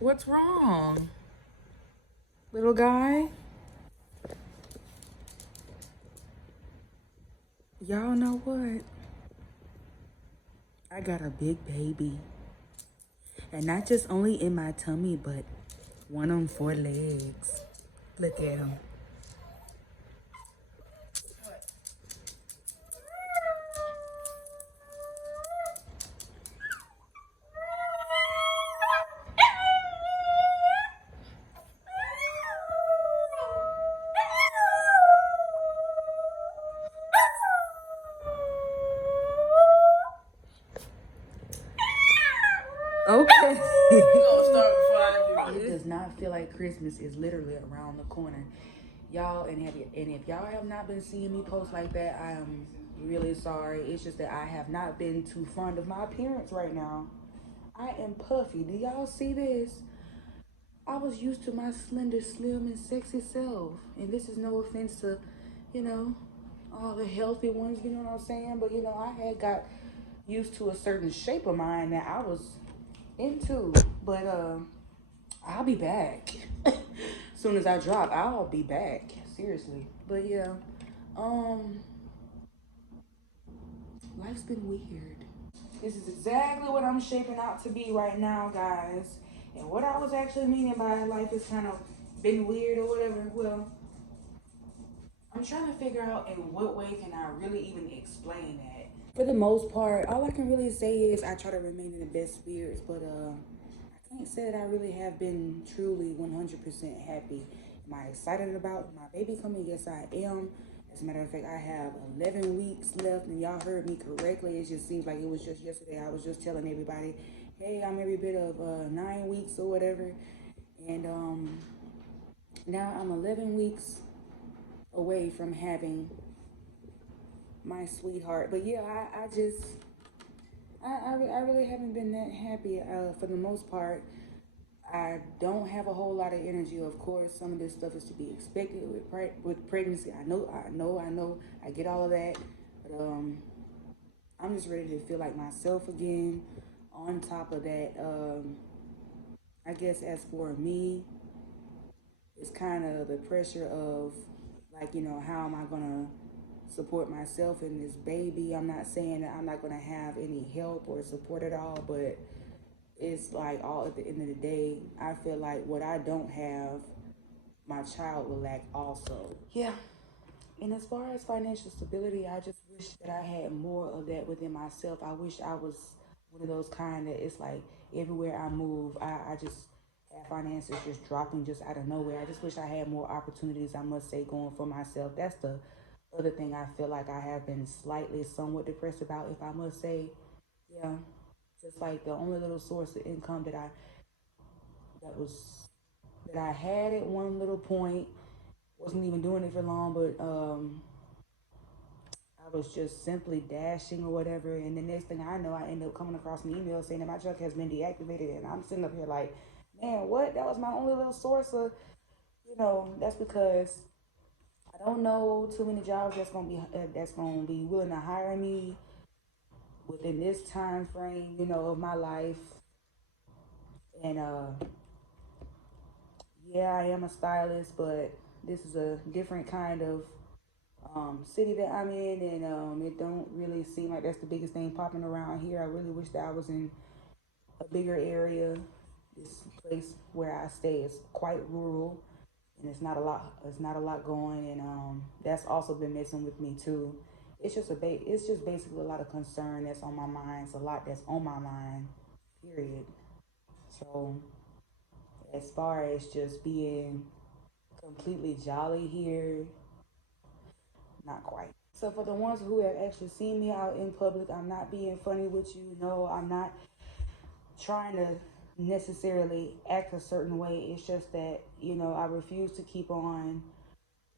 What's wrong? Little guy? Y'all know what? I got a big baby. And not just only in my tummy, but one on 4 legs. Look at him. Okay. You gonna start before I do. It does not feel like Christmas is literally around the corner. Y'all, and if y'all have not been seeing me post like that, I am really sorry. It's just that I have not been too fond of my appearance right now. I am puffy. Do y'all see this? I was used to my slender, slim, and sexy self. And this is no offense to, you know, all the healthy ones, you know what I'm saying? But, I had got used to a certain shape of mine that I was into. But I'll be back. As soon as I drop, I'll be back. Seriously. But yeah, um, life's been weird. This is exactly what I'm shaping out to be right now, guys. And what I was actually meaning by life has kind of been weird or whatever. Well, I'm trying to figure out in what way can I really even explain that. For the most part, all I can really say is I try to remain in the best spirits, but I can't say that I really have been truly 100% happy. Am I excited about my baby coming? Yes, I am. As a matter of fact, I have 11 weeks left, and y'all heard me correctly. It just seems like it was just yesterday. I was just telling everybody, hey, I'm every bit of 9 weeks or whatever. And now I'm 11 weeks away from having my sweetheart. But yeah, I just, I really haven't been that happy for the most part. I don't have a whole lot of energy. Of course, some of this stuff is to be expected with pregnancy. I know. I get all of that, but I'm just ready to feel like myself again. On top of that, I guess as for me, it's kind of the pressure of like how am I gonna support myself and this baby. I'm not saying that I'm not gonna have any help or support at all, but it's like all at the end of the day, I feel like what I don't have, my child will lack also. Yeah. And as far as financial stability, I just wish that I had more of that within myself. I wish I was one of those kind that it's like everywhere I move, I just have finances just dropping just out of nowhere. I just wish I had more opportunities, I must say, going for myself. That's the other thing I feel like I have been slightly somewhat depressed about, if I must say. Yeah. Just like the only little source of income that was that I had at one little point, wasn't even doing it for long, but I was just simply dashing or whatever. And the next thing I know, I end up coming across an email saying that my truck has been deactivated. And I'm sitting up here like, man, what? That was my only little source of, that's because I don't know too many jobs that's gonna be willing to hire me within this time frame, of my life. And yeah, I am a stylist, but this is a different kind of city that I'm in, and it don't really seem like that's the biggest thing popping around here. I really wish that I was in a bigger area. This place where I stay is quite rural, and it's not a lot. It's not a lot going, and that's also been messing with me too. It's just basically a lot of concern that's on my mind. It's a lot that's on my mind. Period. So as far as just being completely jolly here, not quite. So for the ones who have actually seen me out in public, I'm not being funny with you. No, I'm not trying to necessarily act a certain way. It's just that, I refuse to keep on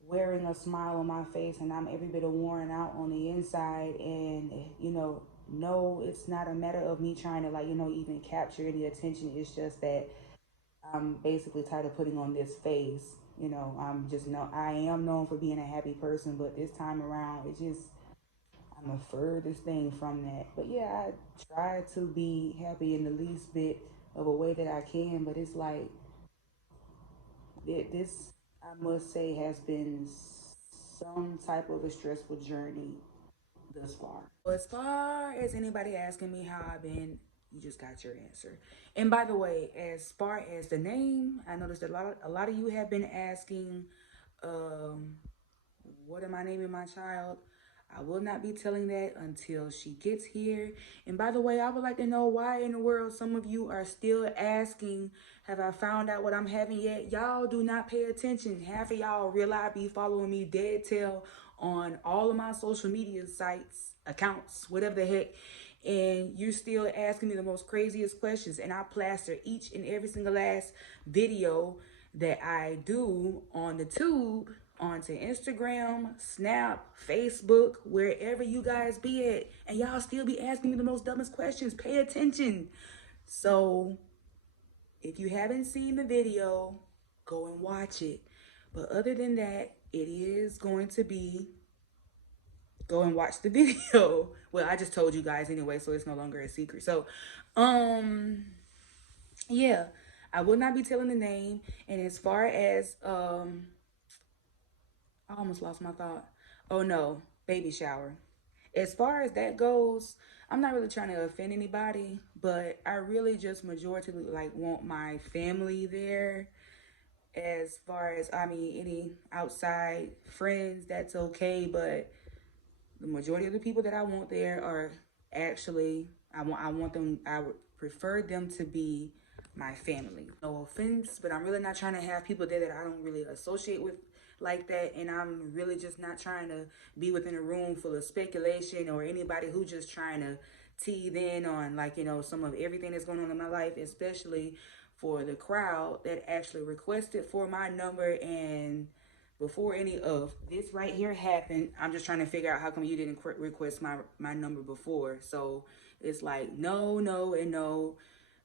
wearing a smile on my face, and I'm every bit of worn out on the inside. And, no, it's not a matter of me trying to, like, even capture any attention. It's just that I'm basically tired of putting on this face. I'm just no. I am known for being a happy person, but this time around, I'm the furthest thing from that. But yeah, I try to be happy in the least bit of a way that I can. But it's like this, I must say, has been some type of a stressful journey thus far. As far as anybody asking me how I've been, you just got your answer. And by the way, as far as the name, I noticed that a lot of you have been asking, um, what am I naming my child? I will not be telling that until she gets here. And by the way, I would like to know why in the world some of you are still asking, have I found out what I'm having yet? Y'all do not pay attention. Half of y'all real I be following me dead tail on all of my social media sites, accounts, whatever the heck. And you're still asking me the most craziest questions. And I plaster each and every single last video that I do on the tube onto Instagram, Snap, Facebook, wherever you guys be at, and y'all still be asking me the most dumbest questions. Pay attention. So if you haven't seen the video, go and watch it. But other than that, it is going to be go and watch the video. Well, I just told you guys anyway, so it's no longer a secret. So yeah, I will not be telling the name. And as far as I almost lost my thought. Oh no, baby shower. As far as that goes, I'm not really trying to offend anybody, but I really just majority like want my family there. As far as, I mean, any outside friends, that's okay, but the majority of the people that I want there are actually, I want them, I would prefer them to be my family. No offense, but I'm really not trying to have people there that I don't really associate with like that. And I'm really just not trying to be within a room full of speculation or anybody who just trying to tease in on, like, some of everything that's going on in my life, especially for the crowd that actually requested for my number. And before any of this right here happened, I'm just trying to figure out how come you didn't request my number before. So it's like no, no, and no.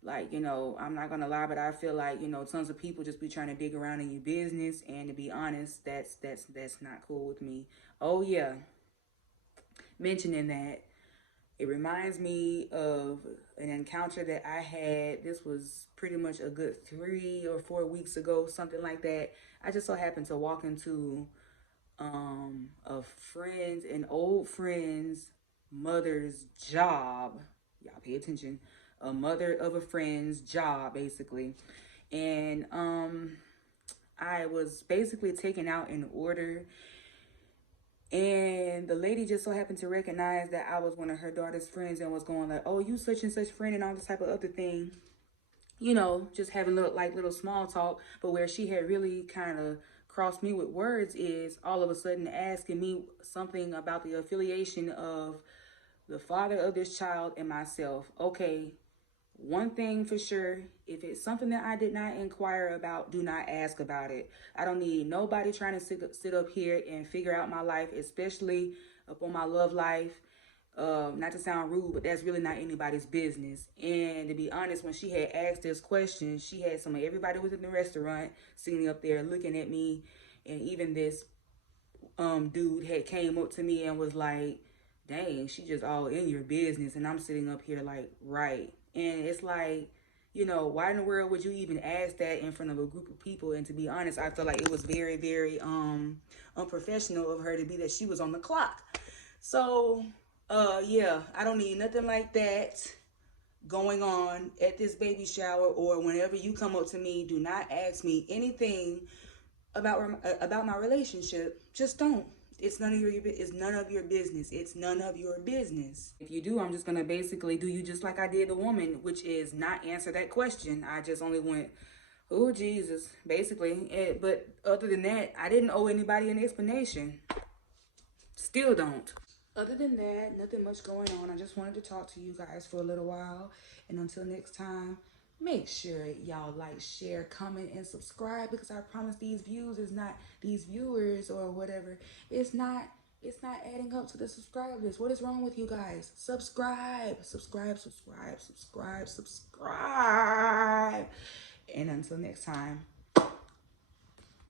Like, I'm not gonna lie, but I feel like, tons of people just be trying to dig around in your business, and to be honest, that's not cool with me. Oh yeah, mentioning that, it reminds me of an encounter that I had. This was pretty much a good 3 or 4 weeks ago, something like that. I just so happened to walk into a friend's, an old friend's mother's job. Y'all pay attention. A mother of a friend's job, basically. And I was basically taken out in order, and the lady just so happened to recognize that I was one of her daughter's friends and was going like, oh, you such and such friend and all this type of other thing. Just having little small talk. But where she had really kind of crossed me with words is all of a sudden asking me something about the affiliation of the father of this child and myself. Okay, one thing for sure, if it's something that I did not inquire about, do not ask about it. I don't need nobody trying to sit up here and figure out my life, especially up on my love life. Not to sound rude, but that's really not anybody's business. And to be honest, when she had asked this question, she had some of everybody within the restaurant sitting up there looking at me. And even this dude had came up to me and was like, dang, she just all in your business. And I'm sitting up here like, right. And it's like, why in the world would you even ask that in front of a group of people? And to be honest, I feel like it was very, very unprofessional of her to be that she was on the clock. So yeah, I don't need nothing like that going on at this baby shower, or whenever you come up to me. Do not ask me anything about my relationship. Just don't. It's none of your business. It's none of your business. If you do, I'm just gonna basically do you just like I did the woman, which is not answer that question. I just only went, oh Jesus, basically. But other than that, I didn't owe anybody an explanation. Still don't. Other than that, nothing much going on. I just wanted to talk to you guys for a little while. And until next time, make sure y'all like, share, comment, and subscribe, because I promise these viewers or whatever, it's not adding up to the subscribe list. What is wrong with you guys? Subscribe. And until next time.